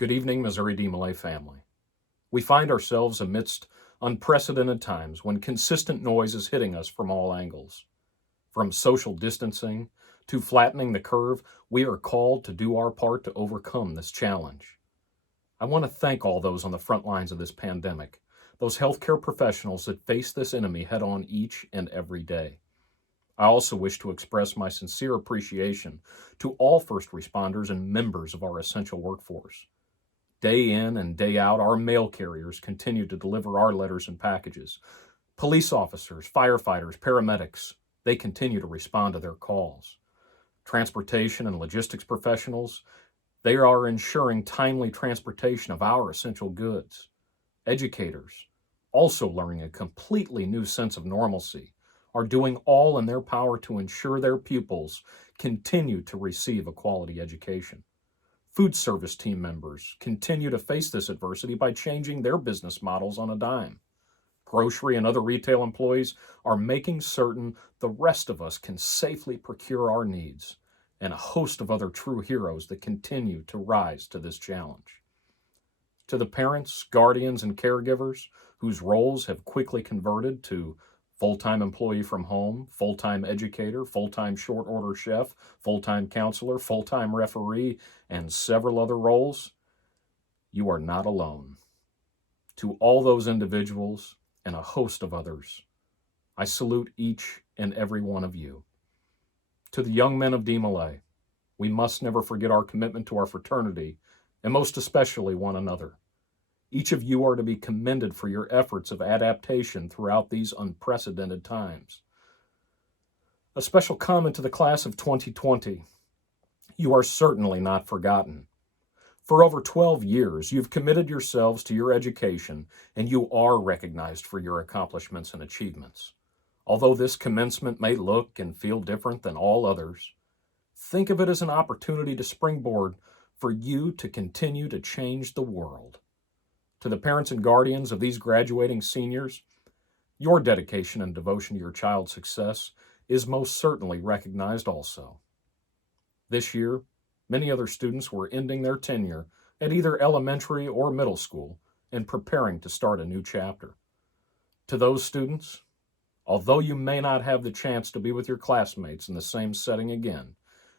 Good evening, Missouri DeMolay family. We find ourselves amidst unprecedented times when consistent noise is hitting us from all angles. From social distancing to flattening the curve, we are called to do our part to overcome this challenge. I want to thank all those on the front lines of this pandemic, those healthcare professionals that face this enemy head on each and every day. I also wish to express my sincere appreciation to all first responders and members of our essential workforce. Day in and day out, our mail carriers continue to deliver our letters and packages. Police officers, firefighters, paramedics, they continue to respond to their calls. Transportation and logistics professionals, they are ensuring timely transportation of our essential goods. Educators, also learning a completely new sense of normalcy, are doing all in their power to ensure their pupils continue to receive a quality education. Food service team members continue to face this adversity by changing their business models on a dime. Grocery and other retail employees are making certain the rest of us can safely procure our needs, and a host of other true heroes that continue to rise to this challenge. To the parents, guardians, and caregivers whose roles have quickly converted to full-time employee from home, full-time educator, full-time short order chef, full-time counselor, full-time referee, and several other roles, you are not alone. To all those individuals and a host of others, I salute each and every one of you. To the young men of DeMolay, we must never forget our commitment to our fraternity, and most especially one another. Each of you are to be commended for your efforts of adaptation throughout these unprecedented times. A special comment to the class of 2020. You are certainly not forgotten. For over 12 years, you've committed yourselves to your education, and you are recognized for your accomplishments and achievements. Although this commencement may look and feel different than all others, think of it as an opportunity to springboard for you to continue to change the world. To the parents and guardians of these graduating seniors, your dedication and devotion to your child's success is most certainly recognized also. This year, many other students were ending their tenure at either elementary or middle school and preparing to start a new chapter. To those students, although you may not have the chance to be with your classmates in the same setting again,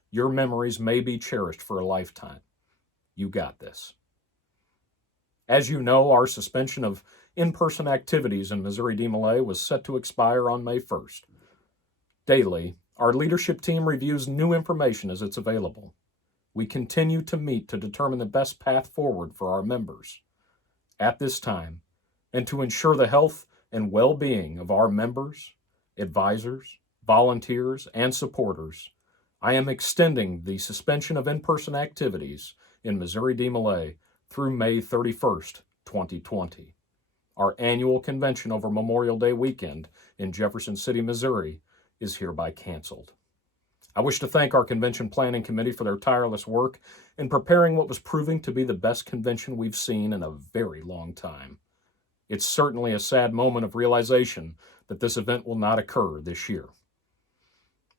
your memories may be cherished for a lifetime. You got this. As you know, our suspension of in-person activities in Missouri DeMolay was set to expire on May 1st. Daily, our leadership team reviews new information as it's available. We continue to meet to determine the best path forward for our members. At this time, and to ensure the health and well-being of our members, advisors, volunteers, and supporters, I am extending the suspension of in-person activities in Missouri DeMolay through May 31st, 2020. Our annual convention over Memorial Day weekend in Jefferson City, Missouri is hereby canceled. I wish to thank our convention planning committee for their tireless work in preparing what was proving to be the best convention we've seen in a very long time. It's certainly a sad moment of realization that this event will not occur this year.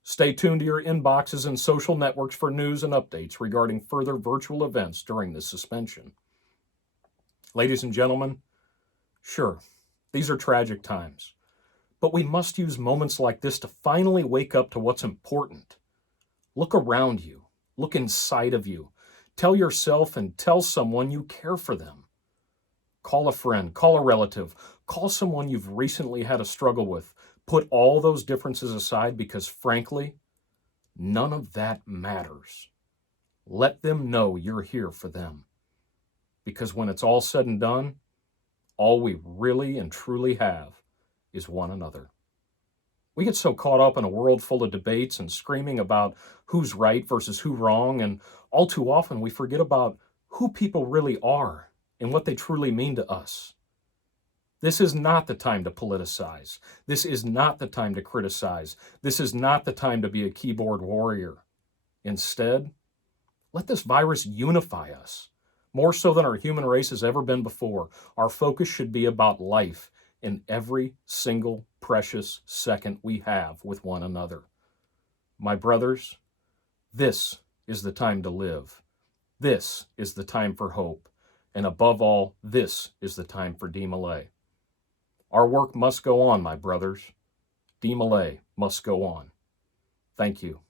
Stay tuned to your inboxes and social networks for news and updates regarding further virtual events during this suspension. Ladies and gentlemen, sure, these are tragic times, but we must use moments like this to finally wake up to what's important. Look around you, look inside of you, tell yourself and tell someone you care for them. Call a friend, call a relative, call someone you've recently had a struggle with. Put all those differences aside because, frankly, none of that matters. Let them know you're here for them. Because when it's all said and done, all we really and truly have is one another. We get so caught up in a world full of debates and screaming about who's right versus who's wrong, and all too often we forget about who people really are and what they truly mean to us. This is not the time to politicize. This is not the time to criticize. This is not the time to be a keyboard warrior. Instead, let this virus unify us. More so than our human race has ever been before, our focus should be about life in every single precious second we have with one another. My brothers, this is the time to live. This is the time for hope. And above all, this is the time for DeMolay. Our work must go on, my brothers. DeMolay must go on. Thank you,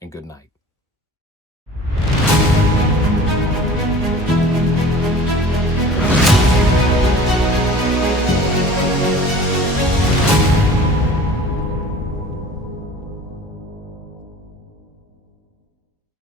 and good night.